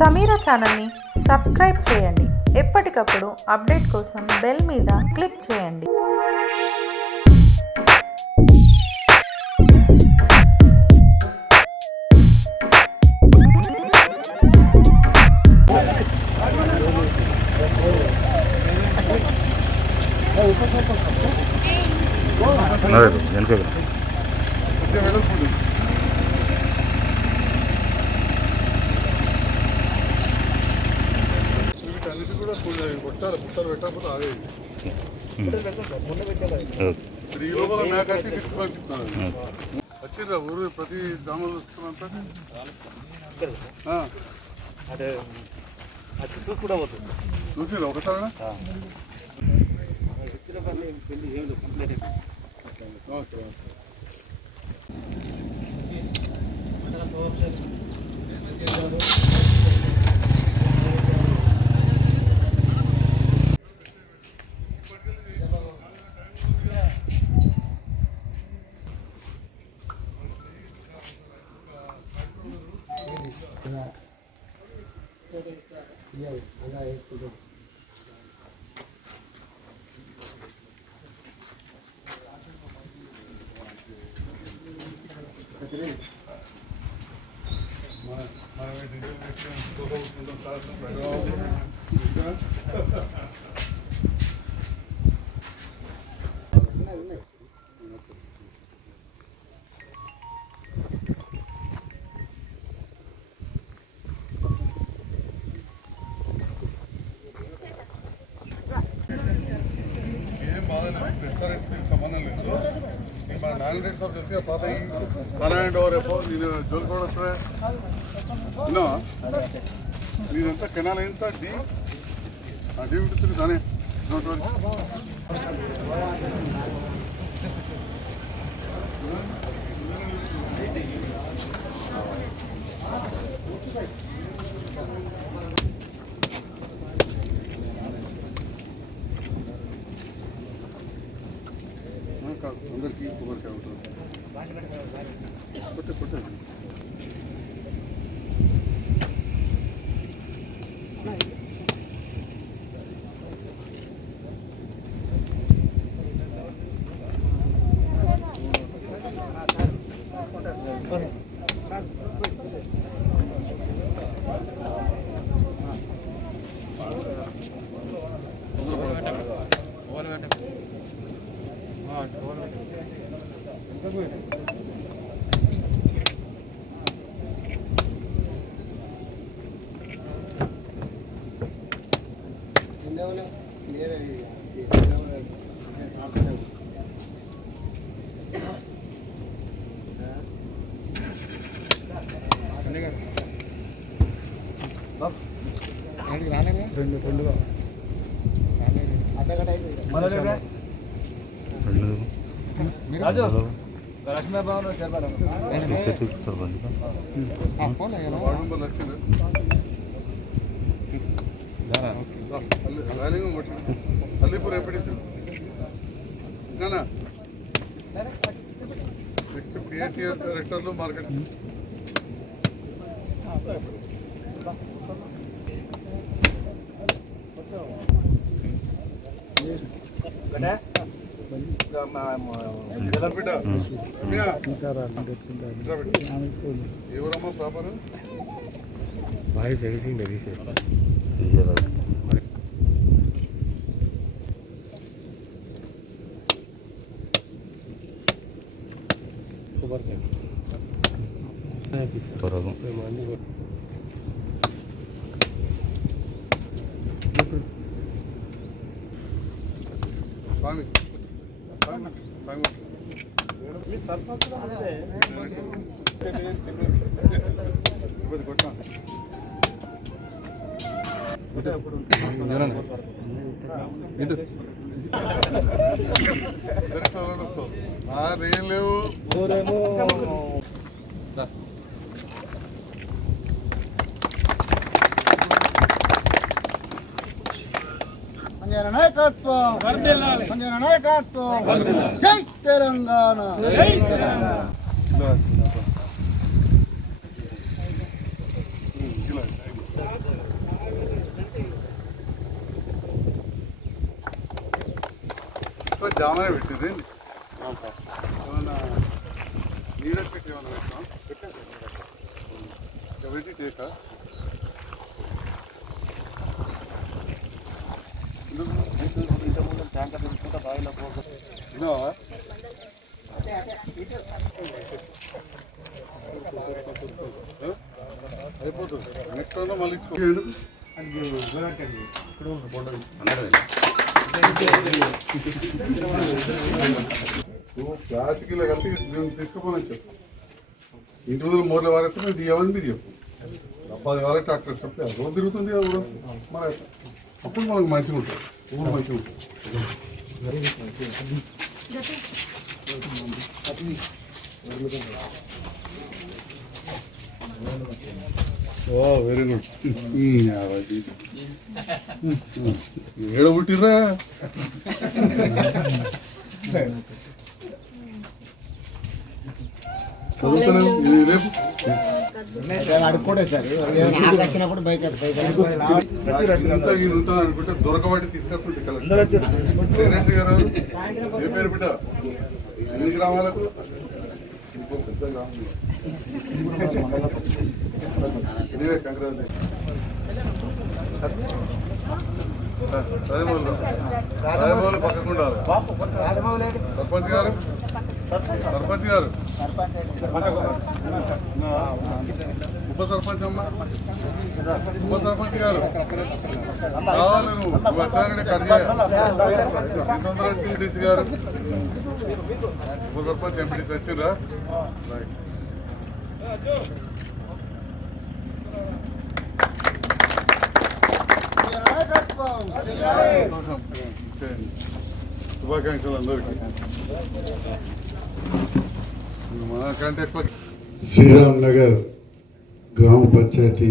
సమీరా ఛానల్ని సబ్స్క్రైబ్ చేయండి. ఎప్పటికప్పుడు అప్డేట్ కోసం బెల్ మీద క్లిక్ చేయండి. వచ్చిర్రా ఊరు ప్రతి గ్రామంలో చూసిరా ఒకసారి సంబంధం లేదు. మన నాలుగు రేట్స్ ఆఫ్ తెలిసి పాత పన్నెండు రేపు నేను జోలు కూడా వస్తున్నా నేనంతా కెనాల్ ఎంత డీ ఉంటుంది దానే అందరికీ కొబ్బరికాయ ఉంటుంది కొట్టే అల్లీపూర్ ఎప్పుడు నెక్స్ట్ ఇప్పుడు ఏసీఎస్ డైరెక్టర్లు మార్కెట్ ఎవరమ్మా ప్రాపర్ వాయిస్ ఎడిటింగ్ స్వామి కొట్టా ఏం లేవు నాయకత్వం జై తెలంగాణ. ఎక్కువ జామనే పెట్టింది ఏమన్నా నీడ చెట్టు ఏమన్నా పెట్టాం ఇంకా పెట్టి టేక విన్నావా అయిపోతుంది నెక్స్ట్ టైంలో మళ్ళీ ఇచ్చుకోండి ప్లాస్టిక్లో కలిపి నేను తీసుకుపోను చెప్పు ఇంటి రోజులు మూడు వారైతే నేను తీయమని మీరు చెప్పు 10 వారే ట్రాక్టర్ చెప్పి రోజు తిరుగుతుంది అది కూడా మన అప్పుడు మనకు మంచిగా ఉంటుంది ఊరు మంచిగా ఉంటుంది ఓ వెరీ గుడ్ ఏడ పుట్టిర్రా చదువుతున్నాను ఇది రేపు అడుక్కోడే సార్ వచ్చినప్పుడు బైక్ ఇంత ఈ ఉంటుంది అనుకుంటే దొరకబట్టి తీసుకొస్తుంటే డైరెక్ట్ గారు ఏ పేరు బిడ్డ ఎన్ని గ్రామాలకు ఇంకో పెద్ద గ్రామం ఎనివే కంగ్రాచులేషన్ రాజమౌళి పక్కకుండారు సర్పంచ్ గారు ఉప సర్పంచ్ అమ్మ ఉప సర్పంచ్ గారు కావాలి నువ్వు వచ్చాకనే కట్ చేయాలి తొందర వచ్చి డీసీ గారు ఉప సర్పంచ్ ఎంపీడీసీ వచ్చిందా రైట్ శుభాకాంక్షలు అందరికీ మనకంటే ఎక్కువ శ్రీరామ్ నగర్ గ్రామ పంచాయతీ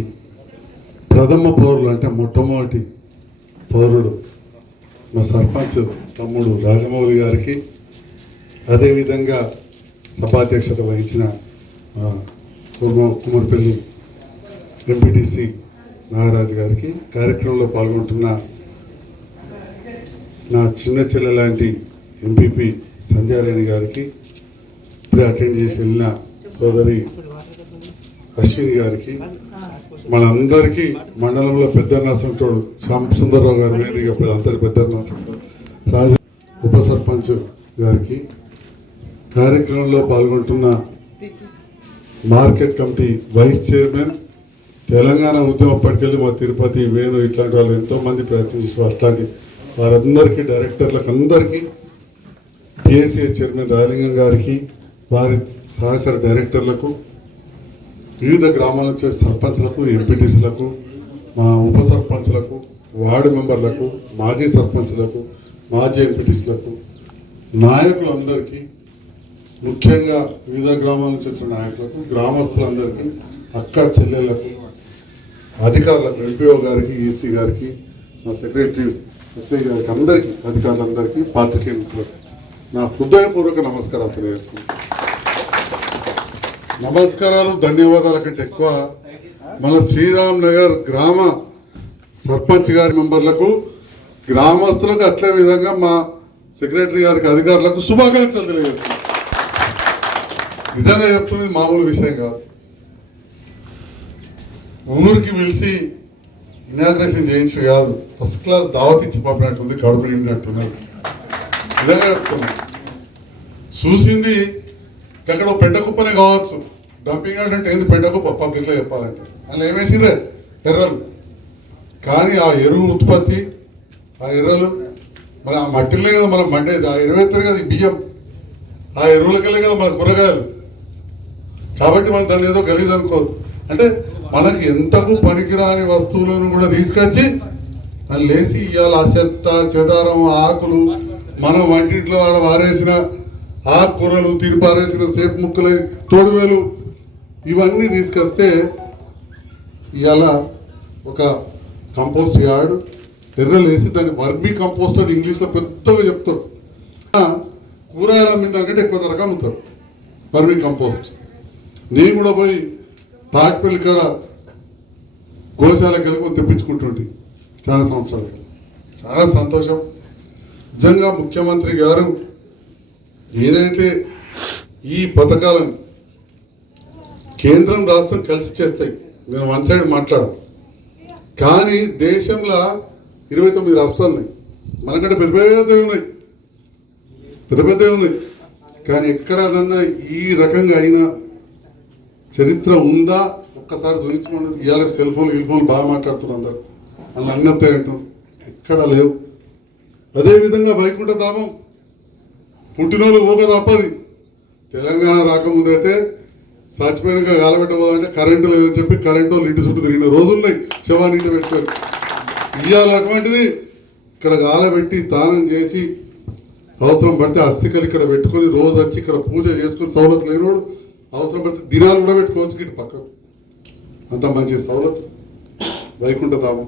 ప్రథమ పౌరులు అంటే మొట్టమొదటి పౌరుడు మా సర్పంచ్ తమ్ముడు రాజమౌళి గారికి అదేవిధంగా సభాధ్యక్షత వహించిన కుమర్పల్లి ఎంపీటీసీ నాగరాజు గారికి కార్యక్రమంలో పాల్గొంటున్న నా చిన్న చెల్లె లాంటి ఎంపీపీ సంధ్యారాణి గారికి ఇప్పుడే అటెండ్ చేసి వెళ్ళిన సోదరి అశ్విని గారికి మనందరికీ మండలంలో పెద్ద నరసింహుడు శ్యామ్ సుందర్రావు గారి వేదిక అందరి పెద్ద నరసింహుడు రాజ ఉప సర్పంచ్ గారికి కార్యక్రమంలో పాల్గొంటున్న market committee vice chairman Telangana ఉద్యమం అప్పటికెళ్ళి మా తిరుపతి వేణు ఇట్లాంటి వాళ్ళు ఎంతోమంది ప్రయత్నం చేసి అట్లాంటి వారందరికీ డైరెక్టర్లకు అందరికీ పిఎస్సిఏ చైర్మన్ రాజలింగం గారికి వారి సహచర డైరెక్టర్లకు వివిధ గ్రామాల నుంచి సర్పంచ్లకు ఎంపీటీసీలకు మా ఉప సర్పంచ్లకు వార్డు మెంబర్లకు మాజీ సర్పంచ్లకు మాజీ ఎంపీటీసీలకు నాయకులందరికీ ముఖ్యంగా వివిధ గ్రామాల నుంచి వచ్చిన నాయకులకు గ్రామస్తులందరికీ అక్క చెల్లెళ్లకు అధికారులకు ఎంపీఓ గారికి ఈసీ గారికి మా సెక్రటరీ ఎస్ఐ గారికి అందరికీ అధికారులందరికీ పాత్రికేయులకు నా హృదయపూర్వక నమస్కారాలు తెలియజేస్తున్నాను. నమస్కారాలు ధన్యవాదాల కంటే ఎక్కువ మన శ్రీరామ్ నగర్ గ్రామ సర్పంచ్ గారి మెంబర్లకు గ్రామస్తులకు అట్లే విధంగా మా సెక్రటరీ గారికి అధికారులకు శుభాకాంక్షలు తెలియజేస్తున్నాను. నిజంగా చెప్తున్నది మామూలు విషయం కాదు. ఊరికి పిలిచి ఇనాగ్రేషన్ చేయించి కాదు, ఫస్ట్ క్లాస్ దావత్ ఇచ్చి పంపినట్టుంది, కడుపు నిండినట్టున్నది. నిజంగా చెప్తున్నా, చూసింది ఎక్కడో పెద్ద కుప్పనే కావచ్చు, డంపింగ్ యార్డ్ అంటే ఏంది పెద్ద కుప్ప పబ్లిక్లో చెప్పాలంటే అందులో ఏమేసిరే ఎర్రలు. కానీ ఆ ఎరువు ఉత్పత్తి, ఆ ఎర్రలు మరి ఆ మట్టిలే కదా మనం మండేది, ఆ ఎరువు ఎత్తారు కదా ఈ బియ్యం, ఆ ఎరువులకెళ్ళే కదా మన కూరగాయలు. కాబట్టి మనం దాన్ని ఏదో గలీజ్ అనుకోదు. అంటే మనకి ఎంతకు పనికిరాని వస్తువులను కూడా తీసుకొచ్చి అది లేచి ఇవాళ ఆ చెత్త చెదారం ఆకులు మనం వంటింట్లో ఆడ వారేసిన ఆకుకూరలు తీరిపారేసిన సేపు ముక్కలు తోడువేలు ఇవన్నీ తీసుకొస్తే ఇవాళ ఒక కంపోస్ట్ యార్డ్ ఎర్రలు వేసి దాన్ని వర్మీ కంపోస్ట్ అని ఇంగ్లీష్లో పెద్దగా చెప్తారు. కూరగాయలు అమ్మిన దానికంటే ఎక్కువ ధరకు అమ్ముతారు వర్మీ కంపోస్ట్. నేను కూడా పోయి తాటిపల్లి కాడ గోశాలకు వెళ్ళి తెప్పించుకుంటుంటే చాలా సంవత్సరాలు. చాలా సంతోషం. నిజంగా ముఖ్యమంత్రి గారు ఏదైతే ఈ పథకాలను కేంద్రం రాష్ట్రం కలిసి చేస్తాయి, నేను వన్ సైడ్ మాట్లాడను, కానీ దేశంలో 29 రాష్ట్రాలు ఉన్నాయి, మనకంటే పెద్ద పెద్దవి ఉన్నాయి, పెద్ద పెద్దవి ఉన్నాయి, కానీ ఎక్కడన్నా ఈ రకంగా అయినా చరిత్ర ఉందా ఒక్కసారి చూపించుకోండి. ఇవాళ సెల్ ఫోన్ బాగా మాట్లాడుతున్నారు అందరు, అందులో అన్నత్తే అంటారు, ఎక్కడ లేవు. అదేవిధంగా వైకుంఠ ధామం పుట్టినోళ్ళు ఊక తప్పది. తెలంగాణ రాకముందు అయితే చచ్చిపోయినాక గాలబెట్టబోదంటే కరెంటు లేదని చెప్పి కరెంటు వాళ్ళు ఇంటి చుట్టూ తిరిగిన రోజులున్నాయి, శవాన్ని ఇంటి పెట్టుకొని. ఇవాళ అటువంటిది ఇక్కడ గాలబెట్టి దానం చేసి అవసరం పడితే అస్థికలు ఇక్కడ పెట్టుకొని రోజు వచ్చి ఇక్కడ పూజ చేసుకుని సౌలత్ లేనివాడు అవసరం పడితే దినాలు కూడా పెట్టుకోవచ్చు ఇటు పక్కకు. అంత మంచి సౌలత్ వైకుంఠ ధామం.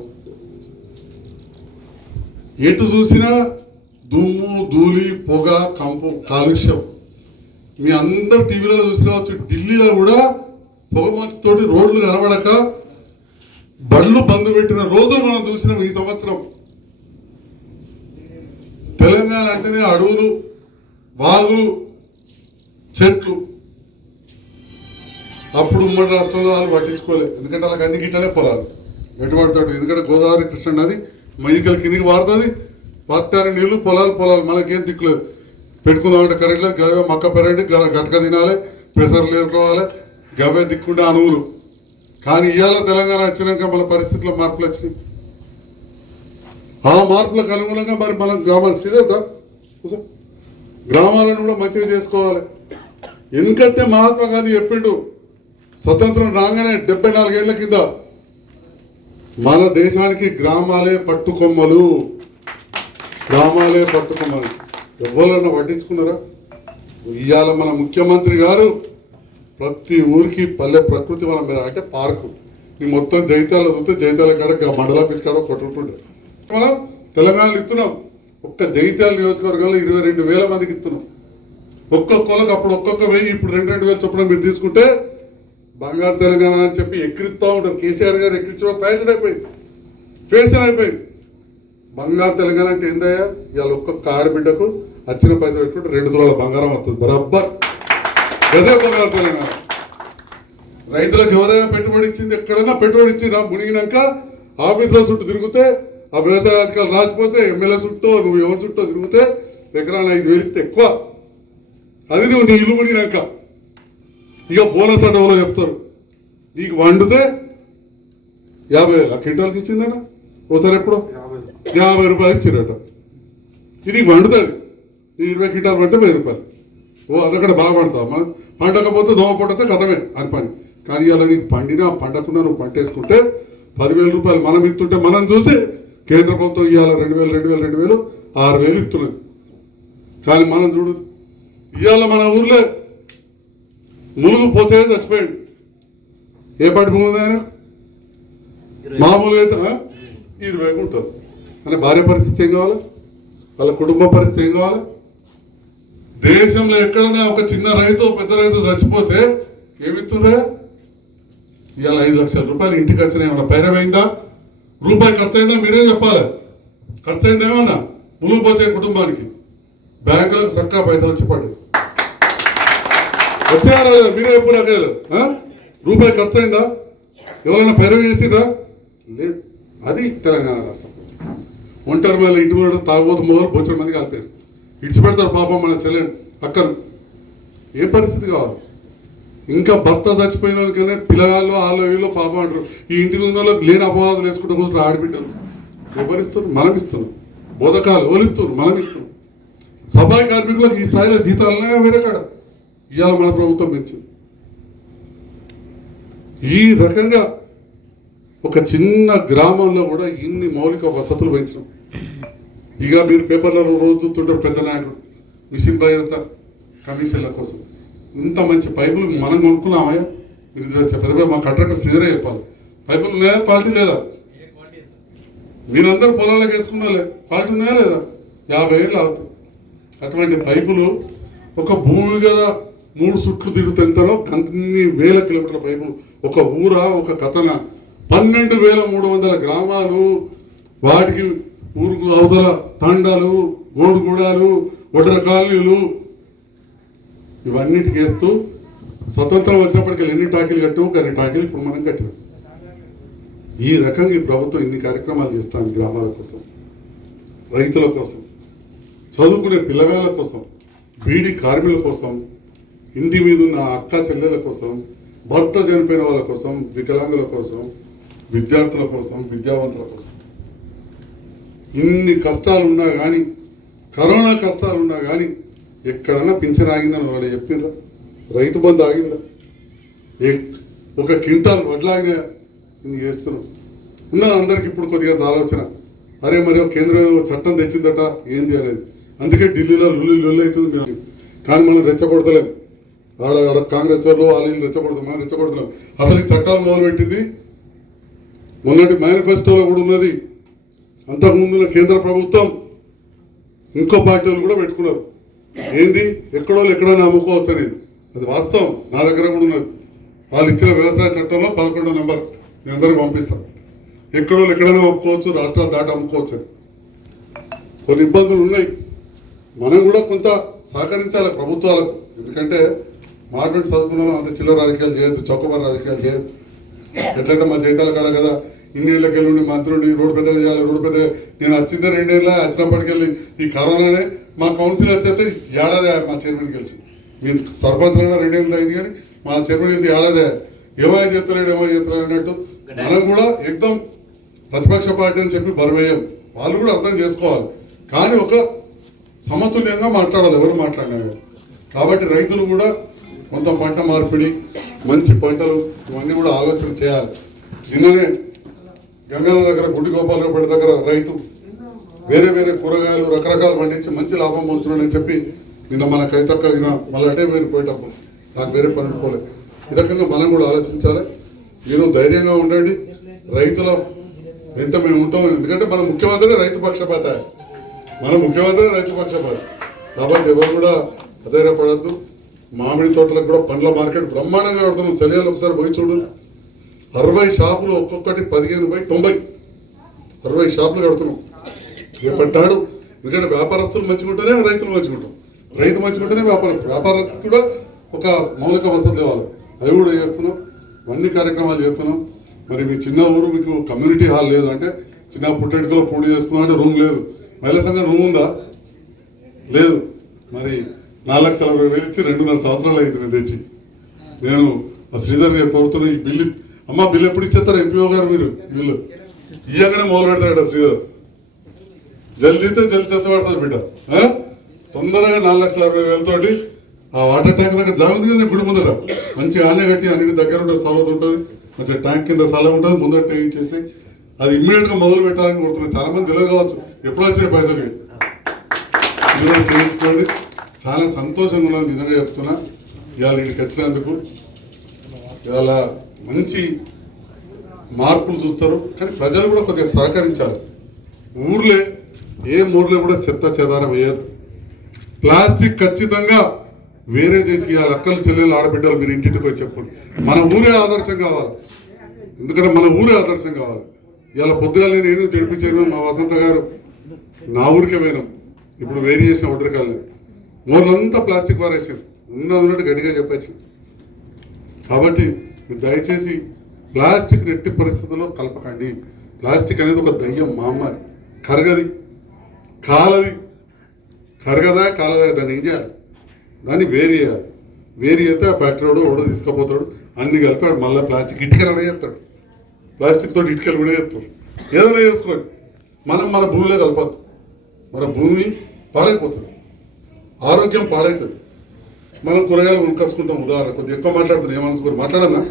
ఎటు చూసినా దుమ్ము ధూళి పొగ కంపు కాలుష్యం. మీ అందరు టీవీలలో చూసి రావచ్చు, ఢిల్లీలో కూడా పొగ మంచుతోటి రోడ్లు కనబడక బళ్ళు బంద్ పెట్టిన రోజులు మనం చూసినాం ఈ సంవత్సరం. తెలంగాణ అంటేనే అడవులు, వాగులు, చెట్లు. అప్పుడు ఉమ్మడి రాష్ట్రంలో వాళ్ళు పట్టించుకోలేదు, ఎందుకంటే వాళ్ళకి అన్ని గిట్టలే పొలాలు పెట్టుబడితోటి. ఎందుకంటే గోదావరి కృష్ణ నది మైకల కిందికి వాడుతుంది, పాతారి నీళ్లు, పొలాలు మనకేం దిక్కులేదు. పెట్టుకుందామంటే కరెంట్ లేదు, గవే మక్క పెరండి గట్క తినాలి, ప్రెషర్లు ఎదుర్కోవాలి, గవే దిక్కుంటే అనువులు. కానీ ఇవాళ తెలంగాణ వచ్చినాక మన పరిస్థితుల్లో మార్పులు వచ్చినాయి. ఆ మార్పులకు అనుగుణంగా మరి మనం గ్రామాలు సీదేద్దా, గ్రామాలను కూడా మంచిగా చేసుకోవాలి. ఎందుకంటే మహాత్మా గాంధీ చెప్పిండు స్వతంత్రం రాగానే 74 ఏళ్ల కింద, మన దేశానికి గ్రామాలే పట్టుకొమ్మలు, గ్రామాలే పట్టుకొమ్మలు. ఎవరన్నా పట్టించుకున్నారా? ఇవాళ మన ముఖ్యమంత్రి గారు ప్రతి ఊరికి పల్లె ప్రకృతి వనం మీద అంటే పార్కు. నీ మొత్తం జైతాల చూస్తే జైతాల కాడ మండలాఫీస్ కాడ కొట్టుకుంటుండే. మనం తెలంగాణలో ఇస్తున్నాం, ఒక్క జైత్యాల నియోజకవర్గంలో 22,000 మందికి ఇస్తున్నాం. ఒక్కొక్కరికి అప్పుడు ఒక్కొక్క 1000, ఇప్పుడు 2,000 చొప్పున మీరు తీసుకుంటే బంగారు తెలంగాణ అని చెప్పి ఎక్కిరిస్తూ ఉంటారు. కేసీఆర్ గారు ఎక్కిరించడం ఫ్యాషన్ అయిపోయింది. బంగారు తెలంగాణ అంటే ఏందయ్యా? ఇవాళ ఒక్కొక్క ఆడబిడ్డకు వచ్చిన పైసలు పెట్టుకుంటే 2 తులాల బంగారం వస్తుంది బరాబర్. గదే బంగారు తెలంగాణ. రైతులకు ఎవరైనా పెట్టుబడి ఇచ్చింది, ఎక్కడైనా పెట్టుబడి ఇచ్చిందా? మునిగినాక ఆఫీసుల చుట్టూ తిరిగితే ఆ వ్యవసాయ అధికారులు రాసిపోతే ఎమ్మెల్యే చుట్టూ నువ్వు ఎవరి చుట్టూ తిరిగితే ఎకరాన 5,000 ఇస్తే ఎక్కువ. అది నువ్వు నీ ఇల్లు మునిగినాక ఇక బోనస్ అడవులో చెప్తారు, నీకు వండితే 50,000 క్వింటాల్కి ఇచ్చిందట. ఓసారి ఎప్పుడో 50 రూపాయలు ఇచ్చిందట. ఇది నీకు వండుతుంది, నీ 20 క్వింటాలు పడితే 1000 రూపాయలు. ఓ అదొకటి బాగా పండుతావు. మనం పండకపోతే దోమ పడితే కథమే అని పని. కానీ ఇలా నీకు పండినా పండకుండా నువ్వు పంట వేసుకుంటే 10,000 రూపాయలు మనం ఇస్తుంటే మనం చూసి కేంద్ర ప్రభుత్వం ఇవాళ 2,000 6,000 ఇస్తున్నది. కానీ మనం చూడు, ఇవాళ మన ఊర్లో ములుగు పోచే చచ్చిపోయాడు. ఏ పాటి భూమి ఉంది ఆయన? మామూలుగా అయితే 20 ఉంటారు. అంటే భార్య పరిస్థితి ఏం కావాలి, వాళ్ళ కుటుంబ పరిస్థితి ఏం కావాలి? దేశంలో ఎక్కడైనా ఒక చిన్న రైతు పెద్ద రైతు చచ్చిపోతే ఏమిస్తున్నా? ఇవాళ 5 లక్షల రూపాయలు ఇంటికి వచ్చినా ఏమన్నా పైరమైందా? రూపాయి ఖర్చు అయిందా? మీరే చెప్పాలి. ఖర్చు అయిందా ఏమన్నా ములుగు పోచే కుటుంబానికి? బ్యాంకులకు సర్కా పైసలు వచ్చి పడ్డాయి. వచ్చారా లేదా? మీరే ఎప్పుడు అయ్యారు? రూపాయి ఖర్చు అయిందా? ఎవరైనా పైరవి చేసిరా? లేదు. అది తెలంగాణ రాష్ట్రం. ఒంటరి మళ్ళీ ఇంటి మీద తాగబోతు మొదలు బొచ్చడి మంది కలిపారు. ఇడిచిపెడతారు పాపం మన చెల్లెని అక్కను. ఏ పరిస్థితి కావాలి? ఇంకా భర్త చచ్చిపోయిన వాళ్ళకనే పిల్లగాళ్ళు ఆలో వీళ్ళు పాపం అంటారు. ఈ ఇంటి ముందు లేని అపవాదాలు వేసుకుంటూ కూర్చుని ఆడిబిడ్డలు ఎవరిస్తున్నారు? మనం ఇస్తున్నాం. బోధకాలు ఎవరిస్తున్నారు? మనం ఇస్తున్నాం. సఫాయి కార్మికులకు ఈ స్థాయిలో జీతాలనే వేరే కాడ ఇవాళ మన ప్రభుత్వం పెంచింది. ఈ రకంగా ఒక చిన్న గ్రామంలో కూడా ఇన్ని మౌలిక వసతులు పెంచినాం. ఇక మీరు పేపర్లలో రోజు చూస్తుంటారు, పెద్ద నాయకుడు మిషన్ భద్రత కమిషన్ల కోసం ఇంత మంచి పైపులు మనం కొనుక్కున్నామయ్యా. మీరు పెద్ద మా కాంట్రాక్టర్స్ ఎదురే చెప్పాలి. పైపులు ఉన్నాయా? క్వాలిటీ లేదా? మీరందరూ పొలాలకు వేసుకున్నాలే, క్వాలిటీ ఉన్నాయా లేదా? 50 ఏళ్ళు అవుతుంది. అటువంటి పైపులు ఒక భూమి కదా 3 చుట్లు తిరుగుతెంతలో అన్ని వేల కిలోమీటర్ల పైపు. ఒక ఊరా, ఒక కథన 12,300 గ్రామాలు, వాటికి ఊరుకు అవతల తాండాలు, గోడుగూడాలు ఒడ్ర కాలనీలు ఇవన్నిటికి వేస్తూ స్వతంత్రం వచ్చినప్పటికీ ఎన్ని టాకీలు కట్టాము, కానీ టాకీలు ఇప్పుడు మనం కట్టాం. ఈ రకంగా ఈ ప్రభుత్వం ఇన్ని కార్యక్రమాలు చేస్తాను. గ్రామాల కోసం, రైతుల కోసం, చదువుకునే పిల్లగాళ్ళ కోసం, బీడీ కార్మికుల కోసం, ఇంటి మీద ఉన్న అక్క చెల్లెల కోసం, భర్త చనిపోయిన వాళ్ళ కోసం, వికలాంగుల కోసం, విద్యార్థుల కోసం, విద్యావంతుల కోసం. ఇన్ని కష్టాలు ఉన్నా కానీ, కరోనా కష్టాలు ఉన్నా కానీ ఎక్కడన్నా పింఛన్ ఆగిందని వాళ్ళు చెప్పిండ్రా? రైతు బంధు ఆగిందా? ఒక క్వింటాల్ వడ్లాగా చేస్తున్నాం. ఉన్నది అందరికి ఇప్పుడు కొద్దిగా ఆలోచన, అరే మరి కేంద్రం చట్టం తెచ్చిందట ఏంది అనేది. అందుకే ఢిల్లీలో లొల్లి అవుతుంది. కానీ మనం రెచ్చగొడతలేము. ఆడ కాంగ్రెస్ వాళ్ళు వాళ్ళు రెచ్చగొడతాం, మనం రెచ్చగొడతలేం. అసలు ఈ చట్టాలు మొదలుపెట్టింది మొన్నటి మేనిఫెస్టోలో కూడా ఉన్నది. అంతకుముందున్న కేంద్ర ప్రభుత్వం ఇంకో పార్టీలు కూడా పెట్టుకున్నారు. ఏంది ఎక్కడో ఎక్కడైనా అమ్ముకోవచ్చు అనేది. అది వాస్తవం, నా దగ్గర కూడా ఉన్నది. వాళ్ళు ఇచ్చిన వ్యవసాయ చట్టంలో 11వ నెంబర్ నేను అందరికి పంపిస్తాను. ఎక్కడో ఎక్కడైనా అమ్ముకోవచ్చు, రాష్ట్రాలు దాటి అమ్ముకోవచ్చు అని. కొన్ని ఇబ్బందులు ఉన్నాయి. మనం కూడా కొంత సహకరించాలి ప్రభుత్వాలకు. ఎందుకంటే మాట్లాడి చదువుకున్నాం, అంత చిల్లర రాజకీయాలు చేయొద్దు, చౌకబారు రాజకీయాలు చేయొద్దు. ఎట్లయితే మా జీతాల కాడ కదా ఇన్నేళ్ళకి వెళ్ళి మంత్రులు రోడ్డు పెద్ద చేయాలి, రోడ్డు పెద్ద. నేను వచ్చిందే 2 ఏళ్ళ, వచ్చినప్పటికెళ్ళి ఈ కరోనానే మా కౌన్సిల్ వచ్చేస్తే ఏడాది మా చైర్మన్ కలిసి, మీ సర్పంచ్ 2 ఏళ్ళు అయింది కానీ మా చైర్మన్ కలిసి ఏడాది ఏమై చేస్తలేడు అన్నట్టు. మనం కూడా ఎక్దం ప్రతిపక్ష పార్టీ అని చెప్పి బరువేయం. వాళ్ళు కూడా అర్థం చేసుకోవాలి. కానీ ఒక సమతుల్యంగా మాట్లాడాలి ఎవరు మాట్లాడినా. కాబట్టి రైతులు కూడా కొంత పంట మార్పిడి, మంచి పంటలు ఇవన్నీ కూడా ఆలోచన చేయాలి. నిన్ననే గంగాధర దగ్గర, గుడ్డి గోపాలపేట దగ్గర రైతు వేరే వేరే కూరగాయలు రకరకాలు పండించి మంచి లాభం పొందుతున్నాడని చెప్పి నిన్న మన కైతక్క మళ్ళీ అటే పోయేటప్పుడు నాకు వేరే పని అనుకోలేదు. ఈ రకంగా మనం కూడా ఆలోచించాలి. మీరు ధైర్యంగా ఉండండి. రైతుల వెంట మేము ఉంటాం. ఎందుకంటే మన ముఖ్యమంత్రి రైతు పక్షపాత, మన ముఖ్యమంత్రి రైతు పక్షపాత. కాబట్టి ఎవరు కూడా అధైర్యపడద్దు. మామిడి తోటలకు కూడా పండ్ల మార్కెట్ బ్రహ్మాండంగా కడుతున్నాం. చలియాలు ఒకసారి పోయి చూడు. 60 షాపులు, ఒక్కొక్కటి 15 బై 90, 60 షాపులు కడుతున్నాం. రేపట్టాడు. ఎందుకంటే వ్యాపారస్తులు మంచిగా ఉంటేనే రైతులు మంచిగా ఉంటాం, రైతు మంచిగా ఉంటేనే వ్యాపారస్తులు కూడా ఒక మౌలిక వసతులు ఇవ్వాలి. అవి కూడా చేస్తున్నాం. అన్ని కార్యక్రమాలు చేస్తున్నాం. మరి మీ చిన్న ఊరు, మీకు కమ్యూనిటీ హాల్ లేదు అంటే, చిన్న పుట్టెడుకలో పూడి చేసుకున్నాం అంటే రూమ్ లేదు. మహిళా సంఘం రూమ్ ఉందా? లేదు. మరి 4,60,000 ఇచ్చి 2.5 సంవత్సరాలు అయింది నేను తెచ్చి. నేను శ్రీధర్ గారు కోరుతున్న ఈ బిల్లు, అమ్మ బిల్లు ఎప్పుడు ఇచ్చేస్తారు ఎంపీఓ గారు? మీరు బిల్లు ఇయ్యగానే మొదలు పెడతాడట శ్రీధర్. జల్దీతే జల్దీ చెత్త పెడతాడు బిడ్డ. తొందరగా 4,60,000 తోటి ఆ వాటర్ ట్యాంక్ దగ్గర జాగుంది కదా గుడి ముందట, మంచిగా ఆనే కట్టి అన్నిటి దగ్గర ఉంటే సలహా ఉంటుంది. మంచిగా ట్యాంక్ కింద సలహా ఉంటుంది, ముందట చేసి అది ఇమ్మీడియట్ గా మొదలు పెట్టాలని కోరుతున్నాను. చాలా మంది తెలియదు కావచ్చు, ఎప్పుడు వచ్చినాయి పైసలు ఇలా చేయించుకోండి. చాలా సంతోషంగా ఉన్నది, నిజంగా చెప్తున్నా. ఇవాళ ఇక్కడికి వచ్చినందుకు ఇవాళ మంచి మార్పులు చూస్తారు. కానీ ప్రజలు కూడా కొద్దిగా సహకరించాలి. ఊర్లే ఊర్లో కూడా చెత్త చెదారం వేయద్దు. ప్లాస్టిక్ ఖచ్చితంగా వేరే చేసి ఇవాళ అక్కలు చెల్లెలు ఆడబిడ్డలు మీరు ఇంటింటికి వచ్చి చెప్పండి. మన ఊరే ఆదర్శం కావాలి. ఎందుకంటే మన ఊరే ఆదర్శం కావాలి. ఇవాళ పొద్దుగాల నేను జడిపించాను, మా వసంత గారు నా ఊరికే పోయినాం. ఇప్పుడు వేరే చేసిన ఒడ్రకాలు ఊర్లంతా ప్లాస్టిక్ వారేసారు. ఉన్నట్టు గట్టిగా చెప్పచ్చు. కాబట్టి మీరు దయచేసి ప్లాస్టిక్ ఎట్టి పరిస్థితుల్లో కలపకండి. ప్లాస్టిక్ అనేది ఒక దయ్యం, మా అమ్మ కరగది, కాలది, కరగదా కాలదా, దాన్ని ఏం చేయాలి? దాన్ని వేరు చేయాలి. వేరు చేస్తే ఆ ఫ్యాక్టరీ వాడు తీసుకుపోతాడు, అన్ని కలిపి మళ్ళీ ప్లాస్టిక్ ఇటుకలు వేస్తాడు. ప్లాస్టిక్ తోటి ఇటుకలు కూడా వేస్తాడు. ఏదైనా చేసుకోండి. మనం మన భూమిలో కలపద్దు. మన భూమి పాడైపోతుంది, ఆరోగ్యం పాడవుతుంది. మనం కూరగాయలు కొనుక్కొచ్చుకుంటాం. ఉదాహరణ కొద్దిగా ఎక్కువ మాట్లాడుతున్నాం, ఏమనుకోరు, మాట్లాడనా?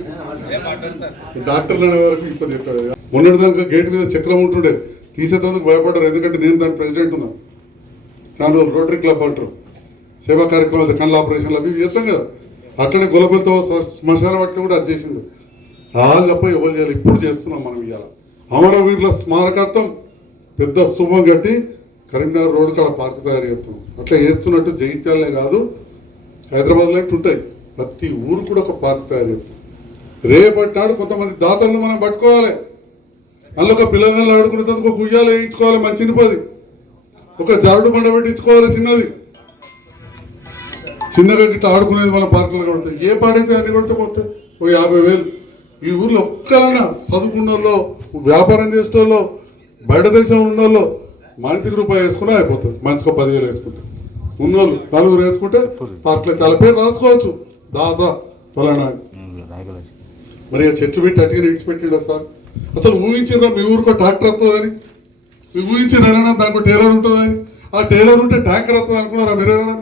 డాక్టర్లు అనే వరకు కొద్దిగా మొన్నటి దానికి గేట్ మీద చక్రం ఉంటుండే, తీసేందుకు భయపడ్డారు. ఎందుకంటే నేను దాని ప్రెసిడెంట్ ఉన్నా. చాలా రోజులు రోటరీ క్లబ్ అంటారు, సేవా కార్యక్రమాలు, కళ్ళ ఆపరేషన్లు అవి చేస్తాం కదా. అట్లనే గొలపలతో శ్మశాన వాటిని కూడా అది చేసింది. వాళ్ళపై ఎవరు చేయాలి? ఇప్పుడు చేస్తున్నాం మనం. ఇవాళ అమరవీరుల స్మారకార్థం పెద్ద స్తూపం కట్టి కరీంనగర్ రోడ్డు కాడ పార్క్ తయారు చేస్తున్నాం. అట్లా చేస్తున్నట్టు జగిత్యాలనే కాదు, హైదరాబాద్లో ఉంటాయి. ప్రతి ఊరు కూడా ఒక పార్క్ తయారు చేస్తాం. రేపటి నాడు కొంతమంది దాతలను మనం పట్టుకోవాలి. అందులో ఒక పిల్లలను ఆడుకునేందుకు ఒక ఉయ్యాలు వేయించుకోవాలి, మంచి నిపది. ఒక జారుడు బండ పెట్టించుకోవాలి చిన్నది, చిన్నగా గిట్లా ఆడుకునేది మన పార్కులు కొడతాయి. ఏ పాడైతే అన్ని కొడితే పోతాయి ఓ 50,000. ఈ ఊర్లో ఒక్కరైనా చదువుకున్న వాళ్ళు, వ్యాపారం చేసే వాళ్ళు, బయట దేశం ఉన్న వాళ్ళు మనిషికి రూపాయి వేసుకున్నా అయిపోతుంది. మనిషికి 10,000 వేసుకుంటే, ఉన్నోళ్ళు 4 వేసుకుంటే పార్కులో చాలా పేరు రాసుకోవచ్చు, దాదా ఫలానా. మరి ఆ చెట్లు పెట్టి అటుగా విడిచిపెట్టిండా సార్? అసలు ఊహించారా మీ ఊరికో ట్రాక్టర్ వస్తుందని? మీ ఊహించారైనా దాంట్లో టైలర్ ఉంటుందని? ఆ టైలర్ ఉంటే ట్యాంకర్ వస్తుంది అనుకున్నారా మీరేనా?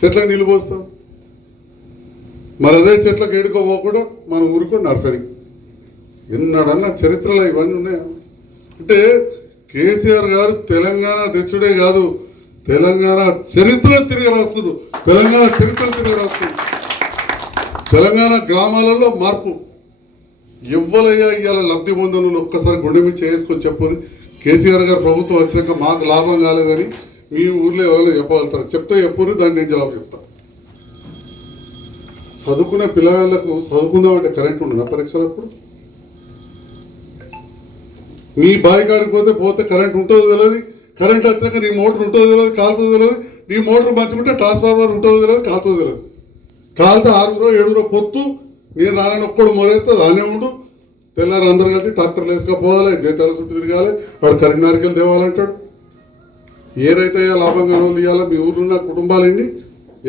చెట్లకు నీళ్ళు పోస్తాం. మరి అదే చెట్లకు ఏడుకోపోకుండా మన ఊరికో నర్సరీ. ఎన్నడన్నా చరిత్రలో ఇవన్నీ ఉన్నాయా? అంటే కేసీఆర్ గారు తెలంగాణ తెచ్చుడే కాదు, తెలంగాణ చరిత్ర తిరిగి రాస్తున్నారు. తెలంగాణ చరిత్ర తిరిగి రాస్తున్నారు. తెలంగాణ గ్రామాలలో మార్పు. ఎవ్వరయ్యా ఇవాళ లబ్ధి పొందను ఒక్కసారి గుండె మీద చేసుకొని చెప్పుని కేసీఆర్ గారు ప్రభుత్వం వచ్చినాక మాకు లాభం కాలేదని మీ ఊర్లో ఎవరైనా చెప్పగలుగుతారు? చెప్తే చెప్పుని దాన్ని నేను జవాబు చెప్తాను. చదువుకునే పిల్లలకు చదువుకుందామంటే కరెంట్ ఉండదు పరీక్షలప్పుడు. నీ బావి కాడికి పోతే కరెంట్ ఉంటుందో తెలియదు, కరెంట్ వచ్చినాక నీ మోటార్ ఉంటుందో తెలియదు, కాలుతుందో తెలియదు. నీ మోటార్ మంచుకుంటే ట్రాన్స్ఫార్మర్ ఉంటుందో తెలియదు, కాలుతుందో తెలియదు. కాలితే 6 7 పొత్తు, నేను నారాయణ ఒక్కడు మొదలెత్తే దానే ఉండు. తెల్లారు అందరు కలిసి ట్రాక్టర్లు వేసుకపోవాలి, జీతాల చుట్టూ తిరగాలి, వాడు కరీంనగర్కి తేవాలంటాడు. ఏ రైతు లాభంగా ఇవ్వాలి? మీ ఊర్లో ఉన్న కుటుంబాలండి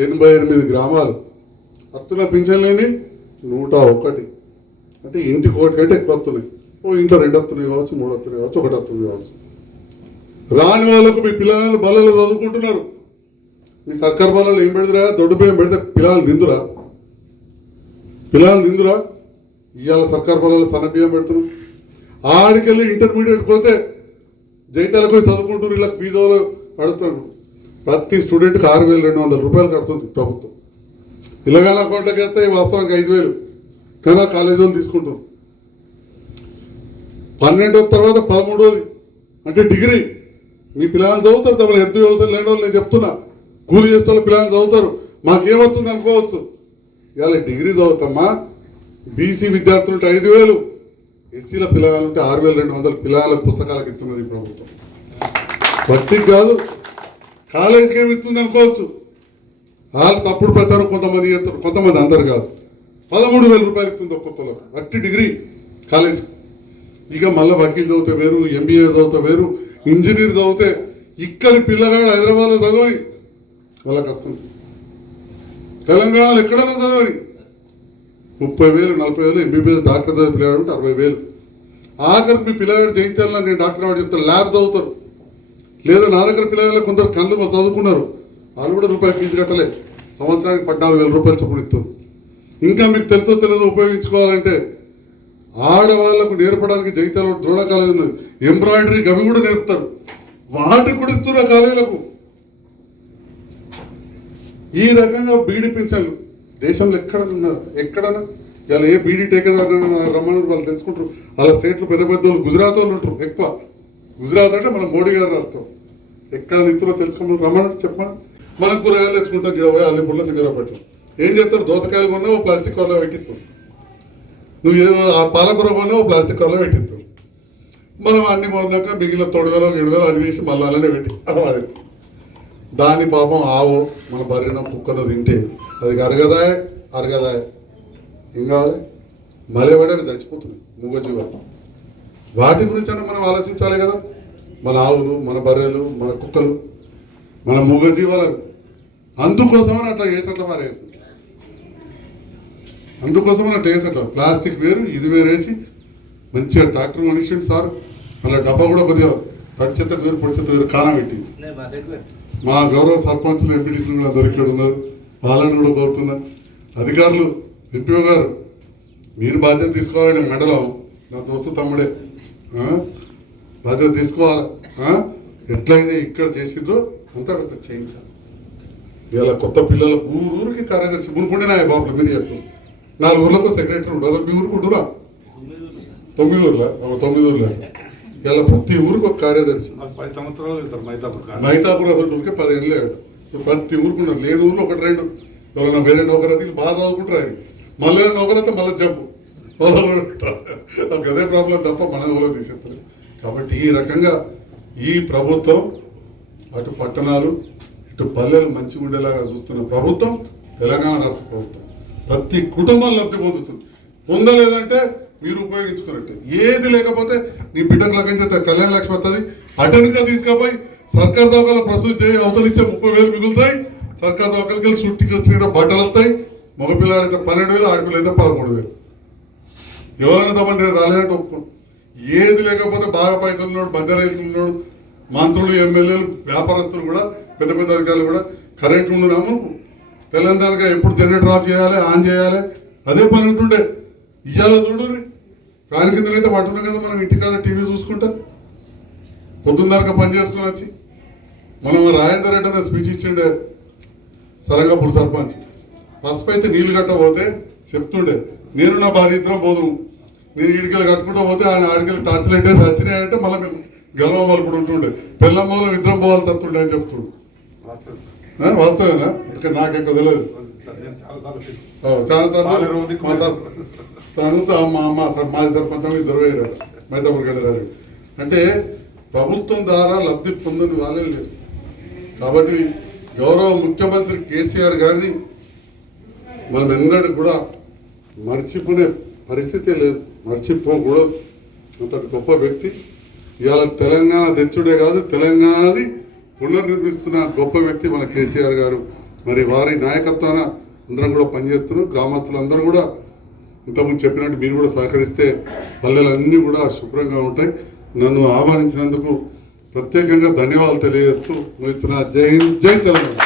88 గ్రామాలు. అత్తున పింఛన్లేని 101. అంటే ఇంటికి 1 కంటే ఎక్కువ వస్తున్నాయి. ఓ ఇంట్లో 2 వస్తున్నాయి కావచ్చు, 3 వస్తున్నాయి కావచ్చు, 1 వస్తుంది కావచ్చు. రాని వాళ్ళకు మీ పిల్లలు బలలో చదువుకుంటున్నారు. మీ సర్కార్ బలలో ఏం పెడదురా? దొడ్డు బియ్యం పెడితే పిల్లలు తిందురా? ఇవాళ సర్కార్ బలలో సన్న బియ్యం పెడుతున్నాం. ఆడికెళ్ళి ఇంటర్మీడియట్ పోతే జైతాలకు పోయి చదువుకుంటున్నారు. ఇలా ఫీజులు అడుగుతున్నాడు. ప్రతి స్టూడెంట్కి 6,200 రూపాయలు కడుతుంది ప్రభుత్వం. పిల్లగాల అకౌంట్లోకి వేస్తే వాస్తవానికి 5,000 కానీ కాలేజీ వాళ్ళు తీసుకుంటారు. 12వ తర్వాత 13వది అంటే డిగ్రీ. మీ పిల్లలు చదువుతారు, తమ ఎద్దు వ్యవసాయం లేని వాళ్ళు నేను చెప్తున్నా, కూలి చేసే వాళ్ళు పిల్లలు చదువుతారు. మాకేమవుతుంది అనుకోవచ్చు. ఇవాళ డిగ్రీ చదువుతామా, బీసీ విద్యార్థులు ఉంటే 5,000, ఎస్సీల పిల్లగాలు ఉంటే 6,200 పిల్లలకు పుస్తకాలకు ఇస్తున్నది ప్రభుత్వం. భక్తికి కాదు, కాలేజీకి ఏమి ఇస్తుంది అనుకోవచ్చు. వాళ్ళు తప్పుడు ప్రచారం కొంతమంది చేస్తారు, కొంతమంది అందరు కాదు. 13,000 రూపాయలు ఇస్తుంది ఒక్కొక్కరికి అట్టి డిగ్రీ కాలేజ్. ఇక మళ్ళీ వకీల్ చదివితే వేరు, ఎంబీఏ చదివితే వేరు, ఇంజనీర్ చదివితే. ఇక్కడి పిల్లగాడు హైదరాబాద్లో చదవని వాళ్ళకి వస్తుంది. తెలంగాణలో ఎక్కడైనా చదవని 30,000 40,000. ఎంబీబీఎస్ డాక్టర్ చదివి పిల్లగాడు ఉంటే 60,000. ఆఖరికి మీ పిల్లగాడు చేయించాలని నేను డాక్టర్ కాబట్టి చెప్తాను, ల్యాబ్ చదువుతారు. లేదా నా దగ్గర పిల్లగాళ్ళు కొందరు కళ్ళు చదువుకున్నారు, వాళ్ళు కూడా రూపాయి ఫీజు కట్టలే. సంవత్సరానికి 14,000 రూపాయలు చొప్పున ఇస్తారు. ఇంకా మీకు తెలుసో తెలియదో ఉపయోగించుకోవాలంటే ఆడవాళ్లకు నేర్పడానికి జైతాలో ద్రోణ కాలేజ్ ఉన్నది, ఎంబ్రాయిడరీ గవి కూడా నేర్పుతారు. వాటికి కూడా ఇస్తున్నారు కాలేజీలకు. ఈ రకంగా బీడీ పింఛన్లు దేశంలో ఎక్కడన్నా ఇలా ఏ బీడీ టేకదారు రమ్మని వాళ్ళు తెలుసుకుంటారు. అలా స్టేట్లు పెద్ద పెద్ద వాళ్ళు గుజరాత్ వాళ్ళు ఉంటారు ఎక్కువ. గుజరాత్ అంటే మనం మోడీ గారు రాస్తాం. ఎక్కడ ఇస్తున్నా తెలుసుకోమని రమ్మని చెప్పమని. మనం కూరగాయలు తెచ్చుకుంటాం, గిడపోయి అల్లిపుల్లో సిగరపట్టు ఏం చేస్తారు? దోసకాయలు కొన్నా ఓ ప్లాస్టిక్ కవర్లో పెట్టిస్తాం, నువ్వు ఏదో ఆ పాలకూర కొన్నా ఓ ప్లాస్టిక్ కవర్లో పెట్టిస్తాం. మనం అన్ని కొన్నాక మిగిలిన 9,000 7,000 అన్ని తీసి మళ్ళీ అలానే పెట్టి అది దాని పాపం ఆవో మన బర్రెనో కుక్కనో తింటే అది అరగదా ఏం కావాలి? మళ్ళీ పడి అవి చచ్చిపోతున్నాయి మూగజీవాలు. వాటి గురించి అన్నా మనం ఆలోచించాలి కదా. మన ఆవులు, మన బర్రెలు, మన కుక్కలు, మన మూగజీవాలు. అందుకోసమని అట్లా చేసట్ల మరి, అందుకోసమని అట్లా చేసట్ల ప్లాస్టిక్ వేరు ఇది వేరేసి మంచిగా ట్రాక్టర్ మనిషిండి సార్. అలా డబ్బా కూడా కొద్దిగా తడి చెత్త వేరు పొడి చెత్త వేరు కారం పెట్టి మా గౌరవ సర్పంచులు ఎంపీటీసీలు కూడా దొరికాడు ఉన్నారు, వాళ్ళని కూడా కోరుతున్నారు. అధికారులు ఎంపీఓ గారు మీరు బాధ్యత తీసుకోవాలని మండలం నా దోస్తు తమ్ముడే బాధ్యత తీసుకోవాలి. ఎట్లయితే ఇక్కడ చేసిండ్రో అంతా అక్కడ చేయించాలి. ఇలా కొత్త పిల్లలకు ఊరికి కార్యదర్శి మునుపుండినా బాబులు మీరు చెప్పు 4 ఊర్లకు సెక్రటరీ ఉండదు. మీ ఊరికి ఉంటురా 9 ఊర్ల 9 ఊర్లు ఇలా ప్రతి ఊరికి ఒక కార్యదర్శి. 10 సంవత్సరాలు మైతాపూర్ అసలు ఊరికే 10 ఏళ్ళు లేడు. ప్రతి ఊరికి ఉండదు. లేని ఊర్లో 1 2 ఎవరైనా వేరే నౌకరతీలు బాగా చదువుకుంటారు. మళ్ళీ నౌకరైతే మళ్ళీ జబ్బు అదే ప్రాబ్లం తప్ప మన ఊళ్ళో తీసేస్తారు. కాబట్టి ఈ రకంగా ఈ ప్రభుత్వం అటు పట్టణాలు ఇటు పల్లెలు మంచిగా ఉండేలాగా చూస్తున్న ప్రభుత్వం తెలంగాణ రాష్ట్ర ప్రభుత్వం. ప్రతి కుటుంబం లబ్ధి పొందుతుంది. పొందలేదంటే మీరు ఉపయోగించుకున్నట్టే. ఏది లేకపోతే నీ బిడ్డకు లగ్గం చేస్తే కళ్యాణ లక్ష్మి వస్తుంది. అటెన్గా తీసుకుపోయి సర్కార్ దవాఖాన ప్రసూతి చేయి, అవతలిచ్చే 30,000 మిగులుతాయి. సర్కార్ దవాఖానకి వెళ్ళి సుట్టికి వచ్చిన బట్టలు వస్తాయి. మగపిల్లాడైతే 12,000, ఆడపిల్ల అయితే 13,000. ఎవరైనా తప్ప నేను రాలేదంటే ఒప్పుకోను. ఏది లేకపోతే బాగా పైసలు ఉన్నాడు, బంజారాయిల్స్ ఉన్నాడు, మంత్రులు, ఎమ్మెల్యేలు, వ్యాపారస్తులు కూడా, పెద్ద పెద్ద అధికారులు కూడా కరెంట్ ఉండను తెలంగాణగా ఎప్పుడు జనరేటర్ ఆఫ్ చేయాలి, ఆన్ చేయాలి, అదే పని ఉంటుండే. ఇవాళ చూడు ఫ్యాన్ కిందనైతే పట్టున్నాం కదా మనం ఇంటికాడ టీవీ చూసుకుంటా పొద్దున్నరక పని చేసుకుని వచ్చి. మనం రాజేందర్ రెడ్డి అనే స్పీచ్ ఇచ్చిండే సరంగపూర్ సర్పంచ్. పసుపు అయితే నీళ్లు కట్టబోతే చెప్తుండే, నేను నా భార్య ఇద్దరం పోదును, నేను ఇడికెళ్ళి కట్టుకుంటూ పోతే ఆయన ఆడికెళ్ళి టార్చ్ లైట్ వేసి వచ్చినాయంటే మళ్ళీ మేము గెలవ వాళ్ళు కూడా ఉంటుండే, పెళ్ళం పోలం ఇద్దరం పోవాల్సి వస్తుండే అని చెప్తుండే. వాస్తవేనా? ఇంకా నాకెక్కువ తెలియదు. చాలా సార్లు మా సార్ తను మా మాజీ సర్పంచ్ ఇద్దరు వేయరాడు మైతాపూర్ గడ్డారు. అంటే ప్రభుత్వం ద్వారా లబ్ధి పొందని వాళ్ళే లేదు. కాబట్టి గౌరవ ముఖ్యమంత్రి కేసీఆర్ గారిని మనం ఎన్నడూ కూడా మర్చిపోయే పరిస్థితి లేదు, మర్చిపోకూడదు. అంత గొప్ప వ్యక్తి. ఇవాళ తెలంగాణ తెచ్చుడే కాదు, తెలంగాణని పునర్నిర్మిస్తున్న గొప్ప వ్యక్తి మన కేసీఆర్ గారు. మరి వారి నాయకత్వాన అందరం కూడా పనిచేస్తున్నాం. గ్రామస్తులందరూ కూడా ఇంతకుముందు చెప్పినట్టు మీరు కూడా సహకరిస్తే పల్లెలన్నీ కూడా శుభ్రంగా ఉంటాయి. నన్ను ఆహ్వానించినందుకు ప్రత్యేకంగా ధన్యవాదాలు తెలియజేస్తూ ముగిస్తున్నా. జై హింద్, జై తెలంగాణ.